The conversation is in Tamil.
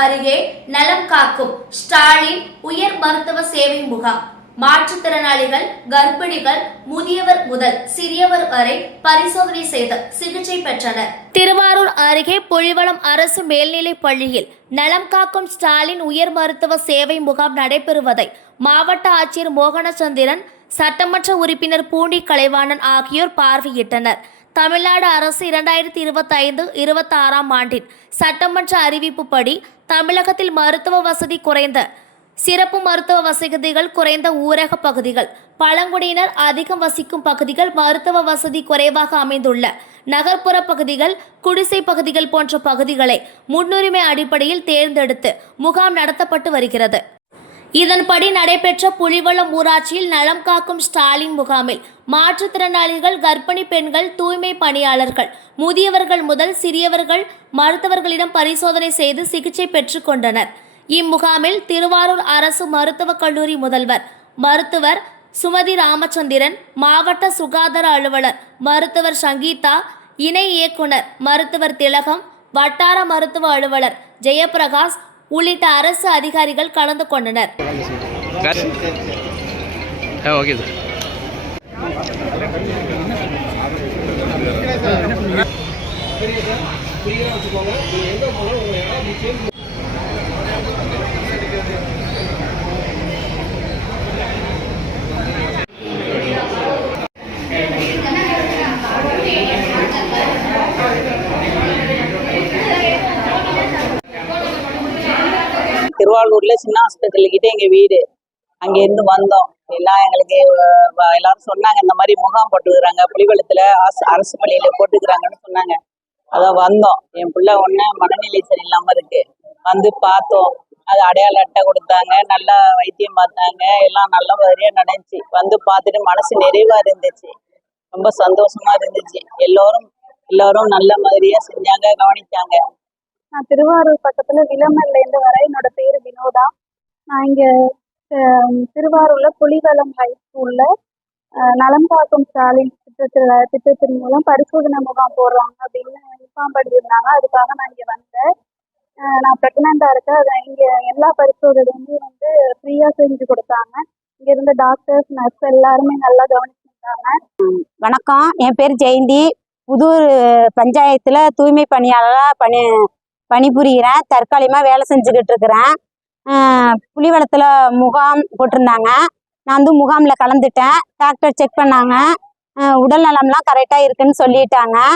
அருகே நலம் காக்கும் ஸ்டாலின் உயர் மருத்துவ சேவை முகாம். மாற்றுத்திறனாளிகள், கர்ப்பிணிகள், முதியவர் முதல் சிறியவர் வரை பரிசோதனை செய்து சிகிச்சை பெற்றனர். திருவாரூர் அருகே புலிவலம் அரசு மேல்நிலைப் பள்ளியில் நலம் காக்கும் ஸ்டாலின் உயர் மருத்துவ சேவை முகாம் நடைபெறுவதை மாவட்ட ஆட்சியர் மோகனச்சந்திரன், சட்டமன்ற உறுப்பினர் பூண்டி கலைவாணன் ஆகியோர் பார்வையிட்டனர். தமிழ்நாடு அரசு 2025-26 ஆண்டின் சட்டமன்ற அறிவிப்புப்படி தமிழகத்தில் மருத்துவ வசதி குறைந்த, சிறப்பு மருத்துவ வசதிகள் குறைந்த ஊரக பகுதிகள், பழங்குடியினர் அதிகம் வசிக்கும் பகுதிகள், மருத்துவ வசதி குறைவாக அமைந்துள்ள நகர்ப்புற பகுதிகள், குடிசை பகுதிகள் போன்ற பகுதிகளை முன்னுரிமை அடிப்படையில் தேர்ந்தெடுத்து முகாம் நடத்தப்பட்டு வருகிறது. இதன்படி நடைபெற்ற புலிவலம் ஊராட்சியில் நலம் காக்கும் ஸ்டாலின் முகாமில் மாற்றுத்திறனாளிகள், கர்ப்பிணி பெண்கள், தூய்மை பணியாளர்கள், முதியவர்கள் முதல் சிறியவர்கள் மருத்துவர்களிடம் பரிசோதனை செய்து சிகிச்சை பெற்றுக் கொண்டனர். இம்முகாமில் திருவாரூர் அரசு மருத்துவக் கல்லூரி முதல்வர் மருத்துவர் சுமதி ராமச்சந்திரன், மாவட்ட சுகாதார அலுவலர் மருத்துவர் சங்கீதா, இணை இயக்குனர் மருத்துவர் திலகம், வட்டார மருத்துவ அலுவலர் ஜெயபிரகாஷ் உள்ளிட்ட அரசு அதிகாரிகள் கலந்து கொண்டனர். திருவாரூர்ல சின்ன ஹாஸ்பிட்டல் கிட்ட எங்க வீடு, அங்கிருந்து வந்தோம். எல்லாம் எங்களுக்கு எல்லாரும் சொன்னாங்க, இந்த மாதிரி முகாம் போட்டுக்கிறாங்க புலிவலத்துல அரசு பள்ளியில போட்டுக்கிறாங்கன்னு சொன்னாங்க. அதான் வந்தோம். என் பிள்ளை ஒண்ணு மனநிலை சரியில்லாம இருக்கு, வந்து பார்த்தோம். அது அடையாள அட்டை கொடுத்தாங்க, நல்லா வைத்தியம் பார்த்தாங்க, எல்லாம் நல்ல மாதிரியா நடந்துச்சு. வந்து பார்த்துட்டு மனசு நிறைவா இருந்துச்சு, ரொம்ப சந்தோஷமா இருந்துச்சு. எல்லாரும் நல்ல மாதிரியா செஞ்சாங்க, கவனிச்சாங்க. நான் திருவாரூர் பக்கத்துல விளமல்லேருந்து வரேன். என்னோட பேரு வினோதா. நான் இங்க திருவாரூர்ல புலிவலம் ஹை ஸ்கூல்ல நலம் காக்கும் ஸ்டாலின் திட்டத்தின் மூலம் பரிசோதனை முகாம் போடுறாங்க அப்படின்னு இன்ஃபார்ம் பண்ணியிருந்தாங்க. அதுக்காக நான் இங்க வந்தேன். நான் பிரெக்னண்டா இருக்கேன். அதை இங்க எல்லா பரிசோதனையுமே ஃப்ரீயா செஞ்சு கொடுத்தாங்க. இங்க இருந்த டாக்டர்ஸ், நர்ஸ் எல்லாருமே நல்லா கவனிச்சுட்டாங்க. வணக்கம், என் பேர் ஜெயந்தி. புதூர் பஞ்சாயத்துல தூய்மை பணியாளராக பணிபுரிகிறேன். தற்காலிகமாக வேலை செஞ்சுக்கிட்டு இருக்கிறேன். புலிவலத்தில் முகாம் போட்டிருந்தாங்க. நான் முகாமில் கலந்துட்டேன். டாக்டர் செக் பண்ணாங்க, உடல் நலம்லாம் கரெக்டாக இருக்குன்னு சொல்லிட்டாங்க.